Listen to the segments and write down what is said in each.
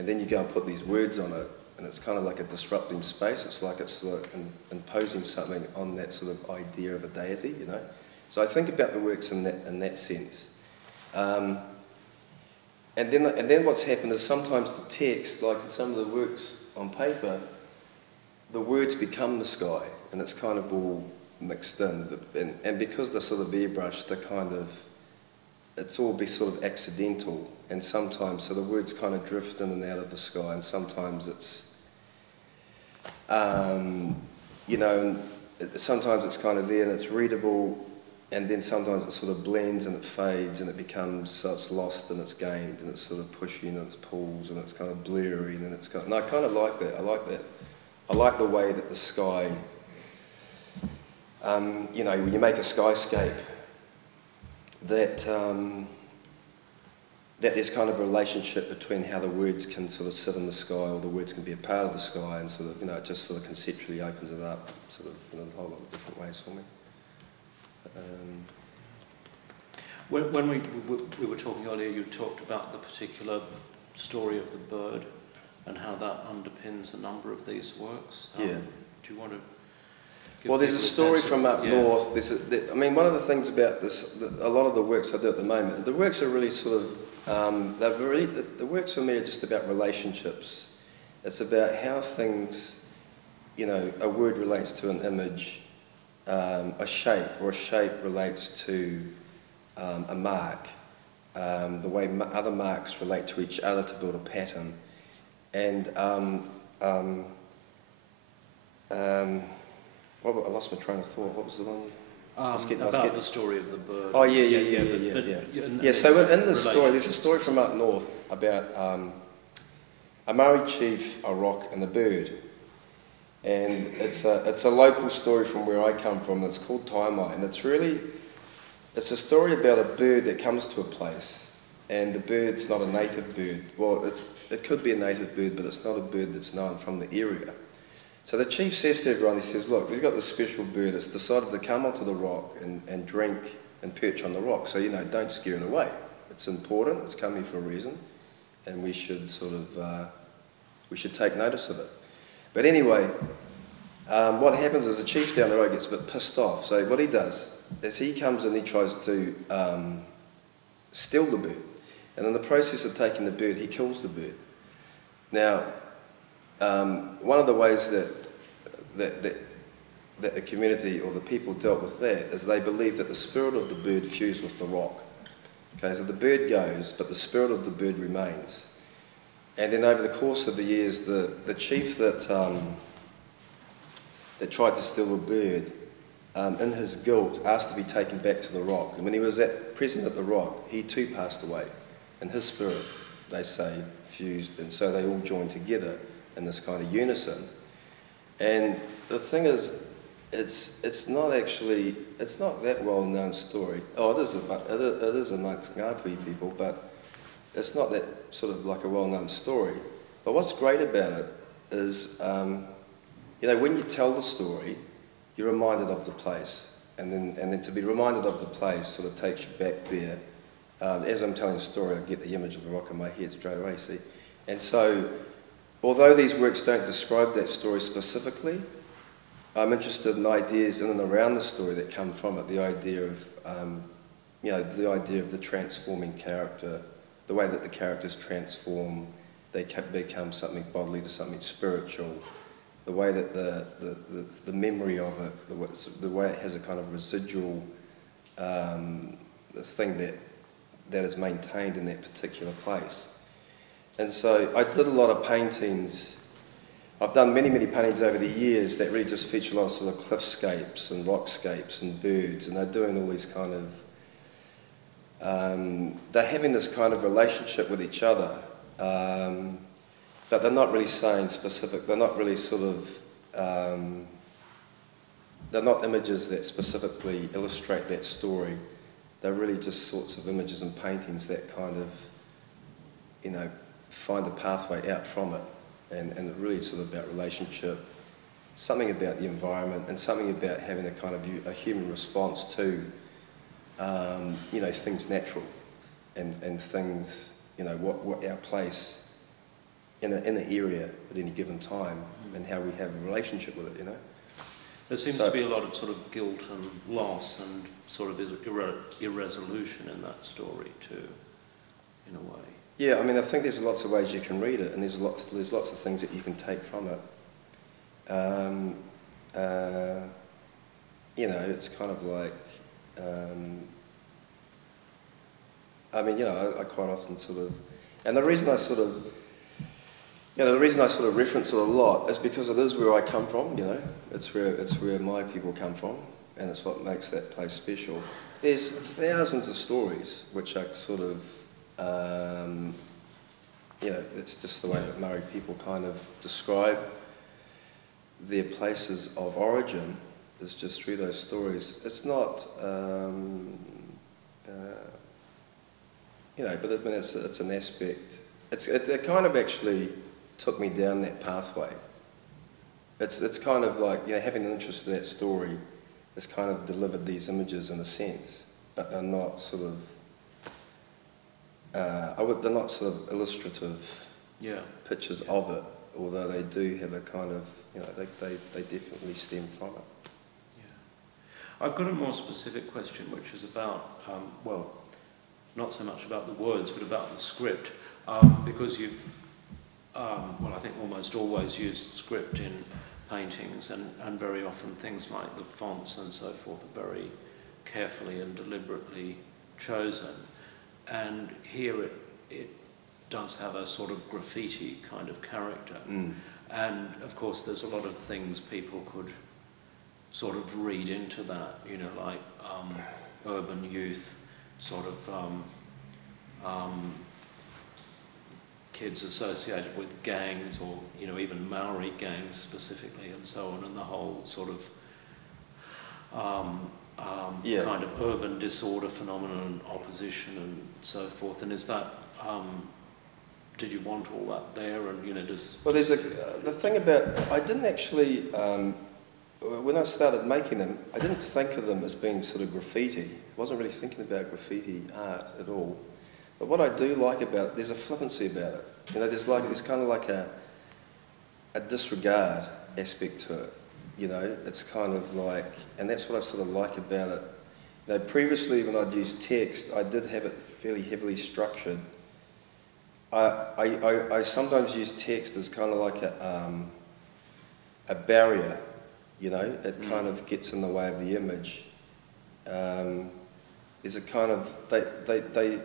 and then you go and put these words on it, and it's kind of like a disrupting space. It's like imposing something on that sort of idea of a deity, you know. So I think about the works in that sense. And then what's happened is sometimes the text, like in some of the works on paper, the words become the sky, and it's kind of all mixed in. And because they're sort of airbrushed, they're kind of, it's all be sort of accidental, and sometimes, so the words kind of drift in and out of the sky, and sometimes it's, you know, sometimes it's kind of there and it's readable, and then sometimes it sort of blends and it fades and it becomes, so it's lost and it's gained, and it's sort of pushy and it's pulls and it's kind of blurry, and then it's kind of, and I kind of like that. I like that. I like the way that the sky, you know, when you make a skyscape, that that there's kind of a relationship between how the words can sort of sit in the sky, or the words can be a part of the sky, and sort of, you know, it just sort of conceptually opens it up sort of in a whole lot of different ways for me. When we were talking earlier, you talked about the particular story of the bird and how that underpins a number of these works. Yeah. Do you want to give Well, there's a story from up yeah. north. I mean, one of the things about this, a lot of the works I do at the moment, the works are really sort of, the works for me are just about relationships. It's about how things, you know, a word relates to an image, a shape, or a shape relates to a mark, the way other marks relate to each other to build a pattern. And I lost my train of thought. What was the one? About the story of the bird. Oh, yeah. So in this story, there's a story from up north about a Maori chief, a rock, and a bird. And it's a local story from where I come from. It's called Taimai, and it's a story about a bird that comes to a place, and the bird's not a native bird. Well, it could be a native bird, but it's not a bird that's known from the area. So the chief says to everyone, he says, look, we've got this special bird that's decided to come onto the rock and drink and perch on the rock. So, you know, don't scare it away. It's important, it's come here for a reason, and we should sort of, we should take notice of it. But anyway, what happens is the chief down the road gets a bit pissed off. So what he does is he comes and he tries to steal the bird. And in the process of taking the bird, he kills the bird. Now, one of the ways that the community or the people dealt with that is they believed that the spirit of the bird fused with the rock. Okay, so the bird goes, but the spirit of the bird remains. And then over the course of the years, the chief that tried to steal the bird, in his guilt, asked to be taken back to the rock. And when he was present at the rock, he too passed away. And his spirit, they say, fused, and so they all joined together in this kind of unison. And the thing is, it's not that well-known story. Oh, it is amongst Ngāpuhi people, but it's not that sort of like a well-known story. But what's great about it is, you know, when you tell the story, you're reminded of the place, and then to be reminded of the place sort of takes you back there. As I'm telling the story, I get the image of the rock in my head straight away, see? And so, although these works don't describe that story specifically, I'm interested in ideas in and around the story that come from it, the idea of, you know, the idea of the transforming character, the way that the characters transform, they become something bodily to something spiritual, the way that the memory of it, the way it has a kind of residual thing that is maintained in that particular place. And so I did a lot of paintings. I've done many, many paintings over the years that really just feature a lot of sort of cliffscapes and rockscapes and birds, and they're doing all these kind of, they're having this kind of relationship with each other, but they're not really saying specific, they're not really sort of, they're not images that specifically illustrate that story. They're really just sorts of images and paintings that kind of, you know, find a pathway out from it, and really sort of about relationship, something about the environment, and something about having a kind of a human response to, you know, things natural, and things, you know, what our place in an area at any given time, and how we have a relationship with it, you know. There seems to be a lot of sort of guilt and loss and sort of irresolution in that story too, in a way. Yeah, I mean, I think there's lots of ways you can read it, and there's lots of things that you can take from it. You know, it's kind of like, I mean, you know, I quite often sort of, and the reason I sort of, you know, the reason I sort of reference it a lot is because it is where I come from, you know. It's where my people come from, and it's what makes that place special. There's thousands of stories which are sort of, you know, it's just the way that Maori people kind of describe their places of origin is just through those stories. It's not, you know, but I mean, it's an aspect. It kind of actually took me down that pathway. It's kind of like, you know, having an interest in that story has kind of delivered these images in a sense, but they're not sort of, they're not sort of illustrative pictures of it, although they do have a kind of, you know, they definitely stem from it. Yeah. I've got a more specific question, which is about, well, not so much about the words, but about the script, because you've, well, I think almost always used script in paintings, and very often things like the fonts and so forth are very carefully and deliberately chosen. And here it does have a sort of graffiti kind of character. And of course there's a lot of things people could sort of read into that, you know, like urban youth, sort of kids associated with gangs, or, you know, even Maori gangs specifically, and so on, and the whole sort of kind of urban disorder phenomenon, opposition and so forth. And is that, did you want all that there? And, you know, just... Well, there's the thing about, I didn't actually, when I started making them, I didn't think of them as being sort of graffiti. I wasn't really thinking about graffiti art at all. But what I do like about it, there's a flippancy about it. You know, there's kind of like a disregard aspect to it. You know, it's kind of like, and that's what I sort of like about it. You know, previously when I'd use text, I did have it fairly heavily structured. I sometimes use text as kind of like a barrier. You know, it kind of gets in the way of the image. There's a kind of, they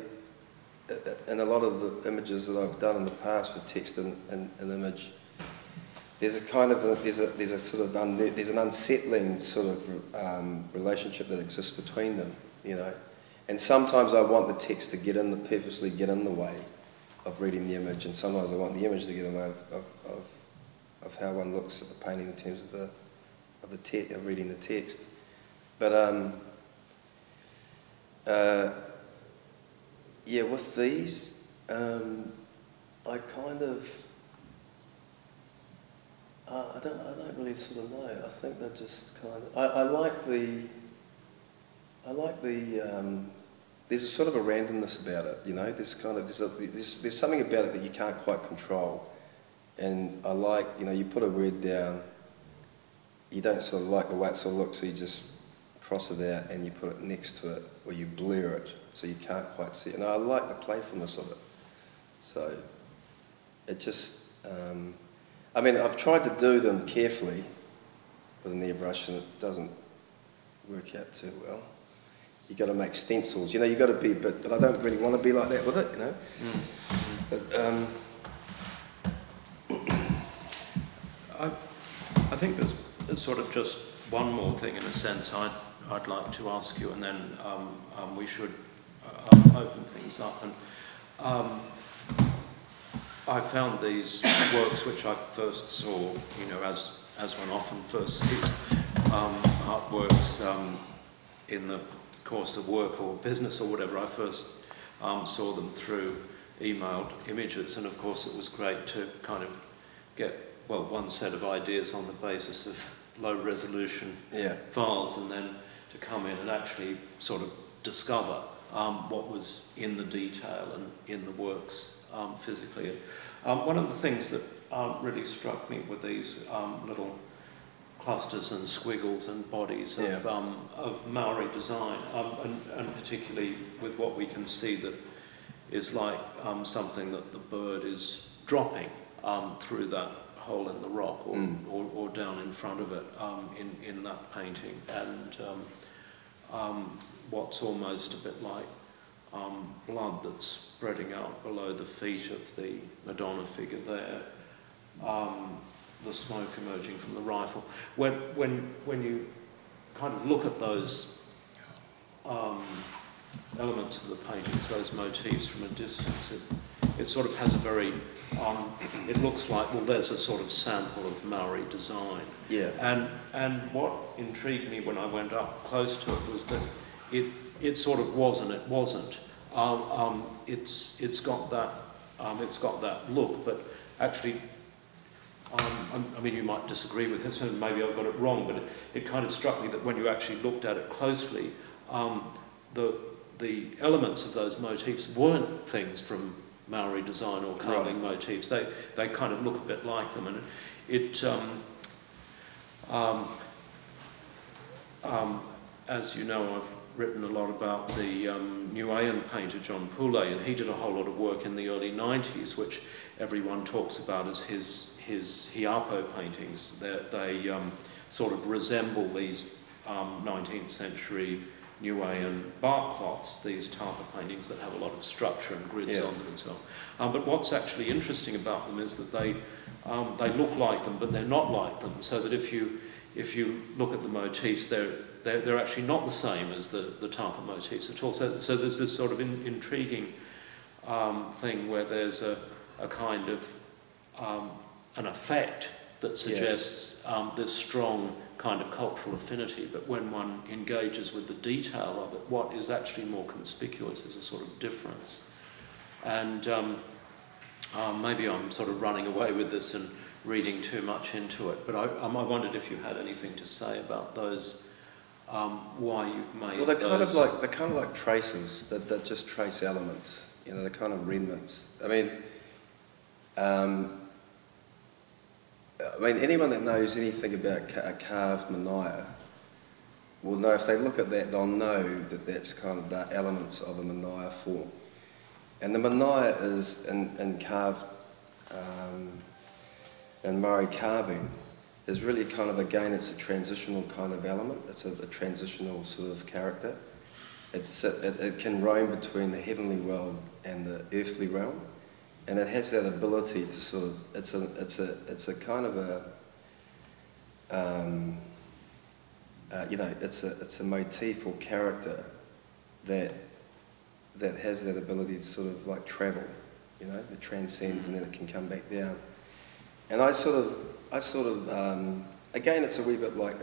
in a lot of the images that I've done in the past with text and image, there's a kind of there's a sort of there's an unsettling sort of relationship that exists between them, you know. And sometimes I want the text to purposely get in the way of reading the image, and sometimes I want the image to get in the way of how one looks at the painting in terms of reading the text. But yeah, with these, I kind of, I don't really sort of know. I think they're just kind of, I like the, there's a sort of a randomness about it, you know. There's kind of, there's something about it that you can't quite control. And I like, you know, you put a word down, you don't sort of like the way it sort of looks, so you just cross it out and you put it next to it, or you blur it, so you can't quite see it. And I like the playfulness of it. So it just, I mean, I've tried to do them carefully with an airbrush, and it doesn't work out too well. You've got to make stencils, you know, you've got to be a bit, but I don't really want to be like that with it, you know. But, I think there's sort of just one more thing in a sense I'd like to ask you, and then we should open things up. And I found these works, which I first saw, you know, as one often first sees artworks in the course of work or business or whatever. I first saw them through emailed images, and of course it was great to kind of get, well, one set of ideas on the basis of low resolution files, and then to come in and actually sort of discover what was in the detail and in the works physically. One of the things that really struck me were these little clusters and squiggles and bodies of Maori design, and particularly with what we can see that is like something that the bird is dropping through that hole in the rock or down in front of it in that painting, and what's almost a bit like blood that's spreading out below the feet of the Madonna figure there, the smoke emerging from the rifle. When you kind of look at those elements of the paintings, those motifs from a distance, it sort of has a very, it looks like, well, there's a sort of sample of Maori design. Yeah. And what intrigued me when I went up close to it was that it sort of was and it wasn't. It's got that look, but actually, I mean, you might disagree with this, and maybe I've got it wrong, but it kind of struck me that when you actually looked at it closely, the elements of those motifs weren't things from Maori design or carving motifs. They kind of look a bit like them, and as you know, I've written a lot about the Niuean painter John Poulet, and he did a whole lot of work in the early 90s, which everyone talks about as his Hiapo paintings. They sort of resemble these 19th century Niuean bark cloths, these tapa paintings that have a lot of structure and grids on them and so on. But what's actually interesting about them is that they look like them, but they're not like them. So that if you look at the motifs, they're actually not the same as the tapa motifs at all. So there's this sort of intriguing thing where there's a kind of an effect that suggests this strong kind of cultural affinity, but when one engages with the detail of it, what is actually more conspicuous is a sort of difference. And maybe I'm sort of running away with this and reading too much into it, but I wondered if you had anything to say about those, why you've made. Well, they're kind of like traces that just trace elements. You know, they're kind of remnants. I mean, anyone that knows anything about a carved manaya will know, if they look at that, they'll know that that's kind of the elements of a manaya form. And the manaya is in carved, in Maori carving, is really kind of, again, it's a transitional kind of element. It's a transitional sort of character. It can roam between the heavenly world and the earthly realm. And it has that ability to sort of, it's a kind of you know, it's a motif or character that has that ability to sort of like travel, you know, it transcends and then it can come back down. And I sort of, again, it's a wee bit like,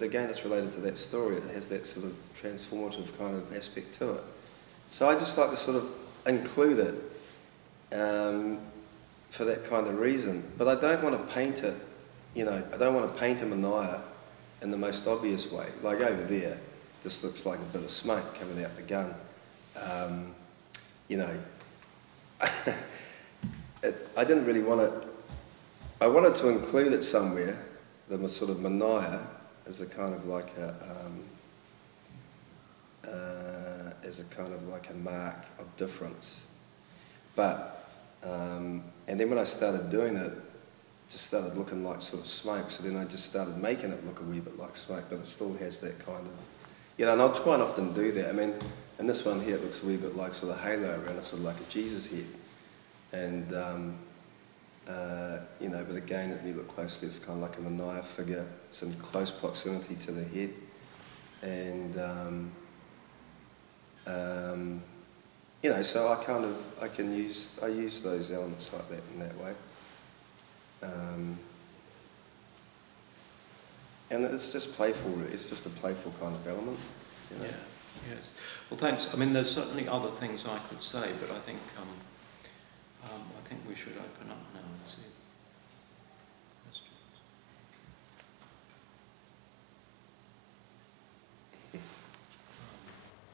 again, it's related to that story. It has that sort of transformative kind of aspect to it. So I just like to sort of include it for that kind of reason. But I don't want to paint it, you know, I don't want to paint a manaya in the most obvious way. Like over there, just looks like a bit of smoke coming out the gun. You know, I didn't really want to, I wanted to include it somewhere, the sort of manaya as a kind of like a mark of difference. But, and then when I started doing it, it just started looking like sort of smoke, so then I just started making it look a wee bit like smoke, but it still has that kind of, you know, and I'll quite often do that. I mean, in this one here, it looks a wee bit like sort of halo around it, sort of like a Jesus head. And, you know, but again, if you look closely, it's kind of like a manaya figure. It's in close proximity to the head. And, you know, so I use those elements like that in that way. And it's just playful, it's just a playful kind of element. You know? Yeah, yes. Well, thanks. I mean, there's certainly other things I could say, but I think we should open up now and see questions.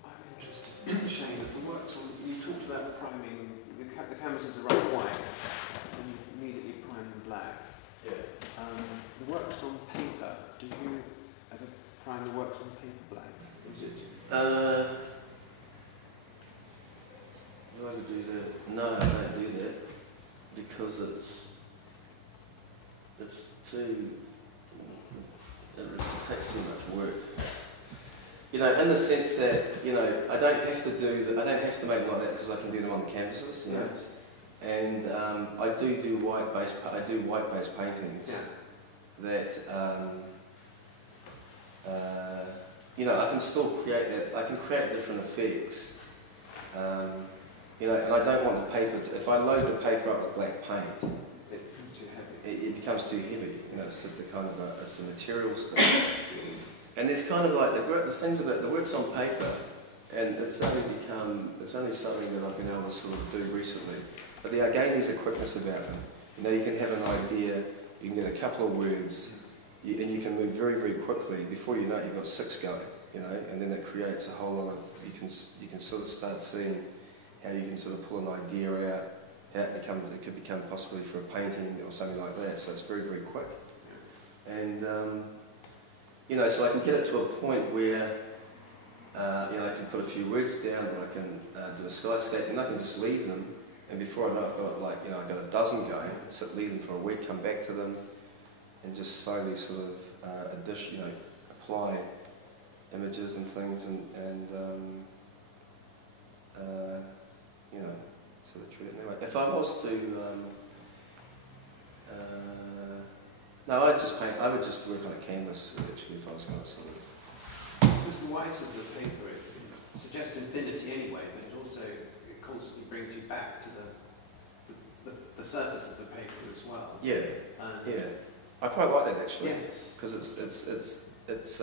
I'm interested, Shane, that the works on, you talked about priming, the canvas find the works on paper blank? Is it? Do I ever do that? No, I don't do that because it's too. It takes too much work. You know, in the sense that, you know, I don't have to make them like that because I can do them on the canvases, you know. And I do white-based paintings that, you know, I can still create that. I can create different effects. You know, and I don't want the paper to, if I load the paper up with black paint, it becomes too heavy. You know, it's just the kind of it's the material stuff. And there's kind of like the things about the work's on paper, and it's only something that I've been able to sort of do recently. But again, there's a quickness about them. You know, you can have an idea, you can get a couple of words, and you can move very, very quickly. Before you know it, you've got 6 going. You know, and then it creates a whole lot of. You can sort of start seeing how you can sort of pull an idea out. How it could become possibly for a painting or something like that. So it's very, very quick. And you know, so I can get it to a point where, you know, I can put a few words down, or I can do a skyscape, and I can just leave them. And before I know it, I've got like, you know, I've got a dozen going. So leave them for a week, come back to them, and just slowly sort of you know, apply images and things, and you know, sort of treat it anyway. If I was to no, I would just work on a canvas, actually, if I was going to sort of. Because the white of the paper, it suggests infinity anyway, but it also constantly brings you back to the surface of the paper as well. Yeah, yeah. I quite like that actually. Yes. Because it's